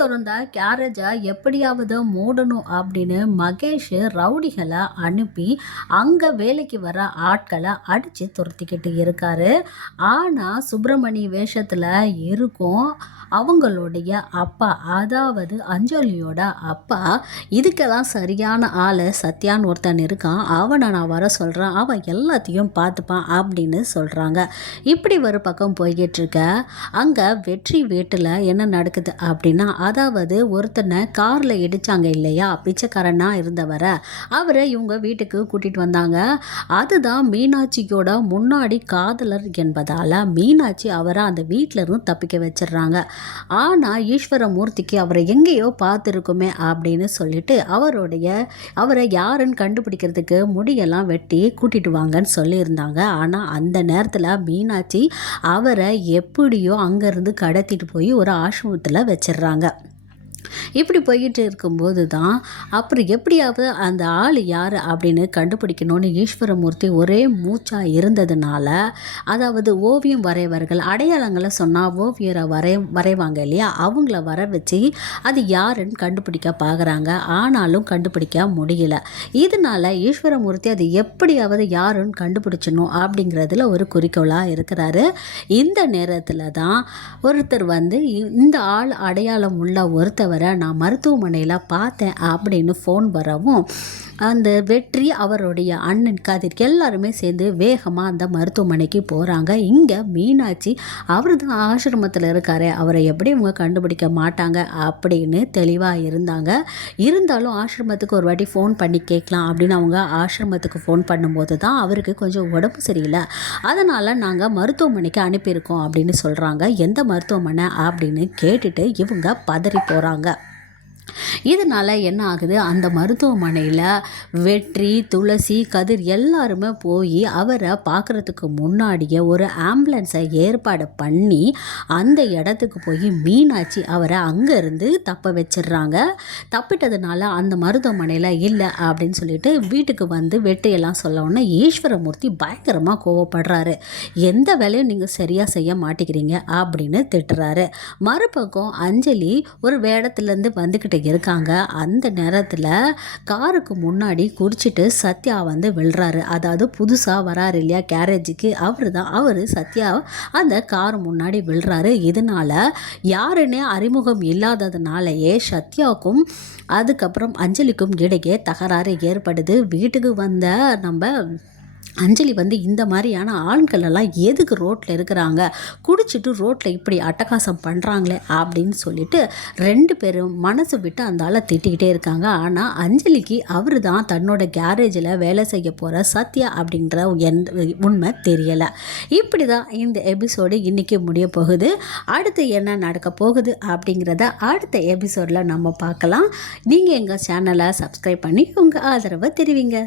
திறந்த கேரேஜை எப்படியாவது மூடணும் அப்படின்னு மகேஷ் ரவுடிகளை அனுப்பி அங்கே வேலைக்கு வர ஆட்களை அடித்து துரத்திக்கிட்டு இருக்காரு. ஆனால் சுப்பிரமணி வேஷத்தில் இருக்கும் அவங்களுடைய அப்பா அதாவது அஞ்சலியோட அப்பா இதுக்கெல்லாம் சரியான ஆள் சத்யான்னு ஒருத்தன் இருக்கான். அவனை நான் வர சொல்கிறேன் அவன் எல்லாத்தையும் பார்த்துப்பான் அப்படின்னு சொல்கிறாங்க இப்படி ஒரு பக்கம் போய்கிட்டு இருக்க. அங்கே வெற்றி வீட்டில் என்ன நடக்குது அப்படின்னா அதாவது ஒருத்தனை காரில் இடித்தாங்க இல்லையா? பிச்சைக்காரனாக இருந்தவரை. அவரை இவங்க வீட்டுக்கு கூட்டிகிட்டு வந்தாங்க. அதுதான் மீனாட்சியோட முன்னாடி காதலர் என்பதால் மீனாட்சி அவரை அந்த வீட்டிலருந்து தப்பிக்க வச்சிடுறாங்க. ஆனால் ஈஸ்வரமூர்த்திக்கு அவரை எங்கேயோ பார்த்துருக்குமே அப்படின்னு சொல்லிட்டு அவருடைய அவரை யாருன்னு கண்டுபிடிக்கிறதுக்கு முடியெல்லாம் வெட்டி கூட்டிட்டு வாங்கன்னு சொல்லியிருந்தாங்க. ஆனால் அந்த நேரத்தில் மீனாட்சி அவரை எப்படியோ அங்கேருந்து கடத்திட்டு போய் ஒரு ஆசிரமத்தில் வச்சிடுறாங்க. இப்படி போய்கிட்டு இருக்கும்போது தான் அப்புறம் எப்படியாவது அந்த ஆள் யார் அப்படின்னு கண்டுபிடிக்கணும்னு ஈஸ்வரமூர்த்தி ஒரே மூச்சாக இருந்ததுனால அதாவது ஓவியம் வரைவர்கள் அடையாளங்களை சொன்னால் ஓவியரை வரை வரைவாங்க இல்லையா? அவங்கள வர வச்சு அது யாருன்னு கண்டுபிடிக்க பார்க்குறாங்க ஆனாலும் கண்டுபிடிக்க முடியல. இதனால ஈஸ்வரமூர்த்தி அது எப்படியாவது யாருன்னு கண்டுபிடிச்சணும் அப்படிங்கிறதுல ஒரு குறிக்கோளாக இருக்கிறாரு. இந்த நேரத்தில் தான் ஒருத்தர் வந்து இந்த ஆள் அடையாளம் உள்ள ஒருத்தவர் அவரை நான் மருத்துவமனையில் பார்த்தேன் அப்படின்னு ஃபோன் வரவும் அந்த வெற்றி அவருடைய அண்ணன் கதிர் எல்லாருமே சேர்ந்து வேகமாக அந்த மருத்துவமனைக்கு போகிறாங்க இங்கே மீனாட்சி அவர் தான் ஆசிரமத்தில் இருக்காரு அவரை எப்படி இவங்க கண்டுபிடிக்க மாட்டாங்க அப்படின்னு தெளிவாக இருந்தாங்க. இருந்தாலும் ஆசிரமத்துக்கு ஒரு வாட்டி ஃபோன் பண்ணி கேட்கலாம் அப்படின்னு அவங்க ஆசிரமத்துக்கு ஃபோன் பண்ணும்போது தான் அவருக்கு கொஞ்சம் உடம்பு சரியில்லை. அதனால் நாங்கள் மருத்துவமனைக்கு அனுப்பியிருக்கோம் அப்படின்னு சொல்கிறாங்க எந்த மருத்துவமனை அப்படின்னு கேட்டுட்டு இவங்க பதறி போகிறாங்க 个。இதனால் என்ன ஆகுது? அந்த மருத்துவமனையில் வெற்றி துளசி கதிர் எல்லாருமே போய் அவரை பார்க்குறதுக்கு முன்னாடியே ஒரு ஆம்புலன்ஸை ஏற்பாடு பண்ணி அந்த இடத்துக்கு போய் மீனாட்சி அவரை அங்கேருந்து தப்ப வச்சிடுறாங்க தப்பிட்டதுனால அந்த மருத்துவமனையில் இல்லை அப்படின்னு சொல்லிட்டு வீட்டுக்கு வந்து வெற்றியெல்லாம் சொல்லவுடனே ஈஸ்வரமூர்த்தி பயங்கரமாக கோவப்படுறாரு. எந்த வேலையும் நீங்கள் சரியாக செய்ய மாட்டேங்கிறீங்க அப்படின்னு திட்டுறாரு. மறுபக்கம் அஞ்சலி ஒரு வேடத்துலேருந்து வந்துக்கிட்டு இருக்காங்க. அந்த நேரத்தில் காருக்கு முன்னாடி குடிச்சிட்டு சத்யா வந்து விழுறாரு அதாவது புதுசாக வராரு இல்லையா கேரேஜுக்கு. அவர் தான் அவர் சத்யா அந்த கார் முன்னாடி விழுறாரு இதனால் யாருன்னே அறிமுகம் இல்லாததுனாலயே சத்யாவுக்கும் அதுக்கப்புறம் அஞ்சலிக்கும் இடையே தகராறு ஏற்படுது. வீட்டுக்கு வந்த நம்ம அஞ்சலி வந்து இந்த மாதிரியான ஆண்களெல்லாம் எதுக்கு ரோட்டில் இருக்கிறாங்க? குடிச்சிட்டு ரோட்டில் இப்படி அட்டகாசம் பண்ணுறாங்களே அப்படின்னு சொல்லிட்டு ரெண்டு பேரும் மனசு விட்டு அந்த ஆளை திட்டிக்கிட்டே இருக்காங்க. ஆனால் அஞ்சலிக்கு அவர் தான் தன்னோட கேரேஜில் வேலை செய்ய போகிற சத்யா அப்படின்ற எந் உண்மை தெரியலை. இப்படி தான் இந்த எபிசோடு இன்றைக்கி முடிய போகுது. அடுத்து என்ன நடக்க போகுது அப்படிங்கிறத அடுத்த எபிசோடில் நம்ம பார்க்கலாம். நீங்கள் எங்கள் சேனலை சப்ஸ்கிரைப் பண்ணி உங்கள் ஆதரவை தெரிவிங்க.